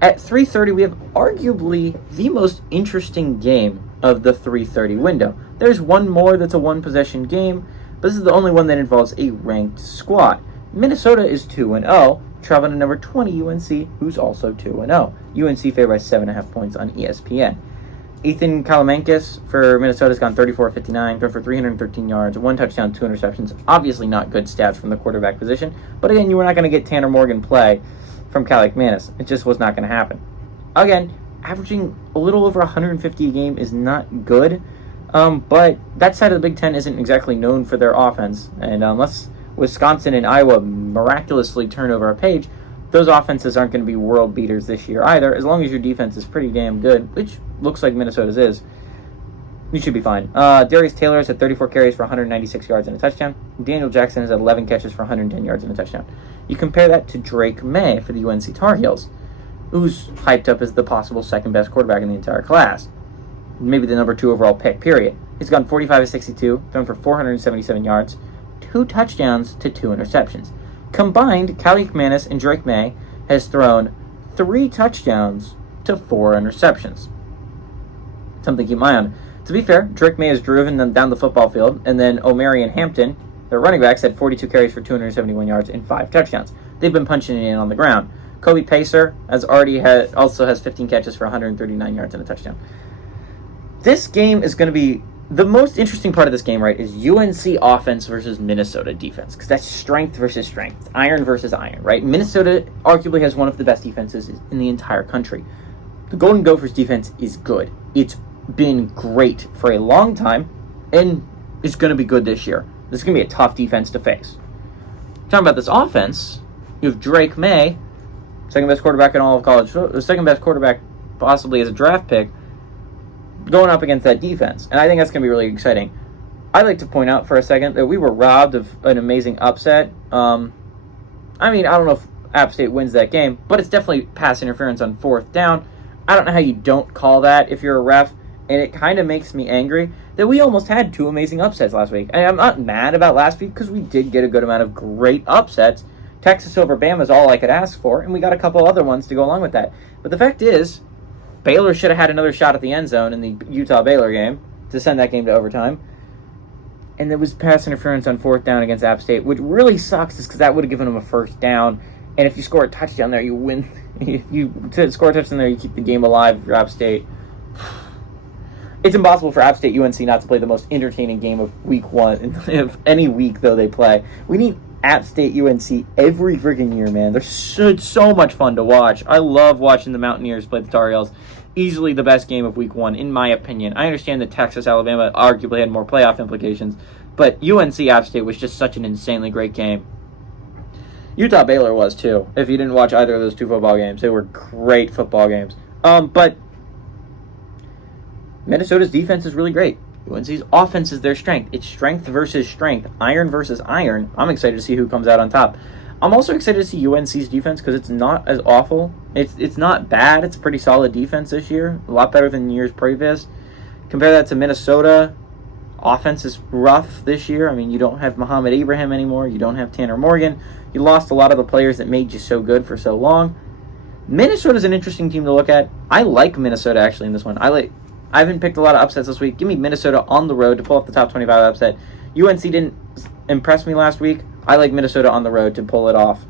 At 3:30, we have arguably the most interesting game of the 3:30 window. There's one more that's a one-possession game, but this is the only one that involves a ranked squad. Minnesota is 2-0, traveling to number 20 UNC, who's also 2-0. UNC favored by 7.5 points on ESPN. Ethan Kalamankis for Minnesota has gone 34-59, thrown for 313 yards, 1 touchdown, 2 interceptions. Obviously not good stats from the quarterback position, but again, you were not going to get Tanner Morgan play from Calic Manis. It just was not going to happen. Again, averaging a little over 150 a game is not good, but that side of the Big Ten isn't exactly known for their offense, and unless Wisconsin and Iowa miraculously turn over a page, those offenses aren't going to be world beaters this year either. As long as your defense is pretty damn good, which looks like Minnesota's is, you should be fine. Darius Taylor has had 34 carries for 196 yards and a touchdown. Daniel Jackson has had 11 catches for 110 yards and a touchdown. You compare that to Drake May for the UNC Tar Heels, who's hyped up as the possible second-best quarterback in the entire class. Maybe the number 2 overall pick, period. He's gone 45-62, thrown for 477 yards, 2 touchdowns to 2 interceptions. Combined, Calic Manis and Drake May has thrown 3 touchdowns to 4 interceptions. Something to keep my eye on. To be fair, Drake May has driven them down the football field, and then O'Mary and Hampton, their running backs, had 42 carries for 271 yards and 5 touchdowns. They've been punching it in on the ground. Kobe Pacer also has 15 catches for 139 yards and a touchdown. This game is going to be the most interesting part of this game, right, is UNC offense versus Minnesota defense, because that's strength versus strength, iron versus iron, right? Minnesota arguably has one of the best defenses in the entire country. The Golden Gophers defense is good. It's been great for a long time, and it's going to be good this year. This is going to be a tough defense to face. Talking about this offense, you have Drake May, second best quarterback in all of college, the second best quarterback possibly as a draft pick, going up against that defense. And I think that's going to be really exciting. I'd like to point out for a second that we were robbed of an amazing upset. I don't know if App State wins that game, but it's definitely pass interference on 4th down. I don't know how you don't call that if you're a ref, and it kind of makes me angry that we almost had 2 amazing upsets last week. And I'm not mad about last week because we did get a good amount of great upsets. Texas over Bama is all I could ask for, and we got a couple other ones to go along with that. But the fact is, Baylor should have had another shot at the end zone in the Utah-Baylor game to send that game to overtime. And there was pass interference on 4th down against App State, which really sucks because that would have given them a 1st down. And if you score a touchdown there, you win. If you score a touchdown there, you keep the game alive for App State. It's impossible for App State UNC not to play the most entertaining game of week 1, of any week, though, they play. We need App State UNC every freaking year, man. They're so much fun to watch. I love watching the Mountaineers play the Tar Heels. Easily the best game of week 1, in my opinion. I understand that Texas, Alabama arguably had more playoff implications, but UNC App State was just such an insanely great game. Utah Baylor was too. If you didn't watch either of those 2 football games, they were great football games. But Minnesota's defense is really great. UNC's offense is their strength. It's strength versus strength, iron versus iron. I'm excited to see who comes out on top. I'm also excited to see UNC's defense because it's not as awful. It's not bad. It's a pretty solid defense this year. A lot better than years previous. Compare that to Minnesota. Offense is rough this year. I mean, you don't have Muhammad Ibrahim anymore. You don't have Tanner Morgan. You lost a lot of the players that made you so good for so long. Minnesota's an interesting team to look at. I like Minnesota actually in this one. I haven't picked a lot of upsets this week. Give me Minnesota on the road to pull off the top 25 upset. UNC didn't impress me last week. I like Minnesota on the road to pull it off.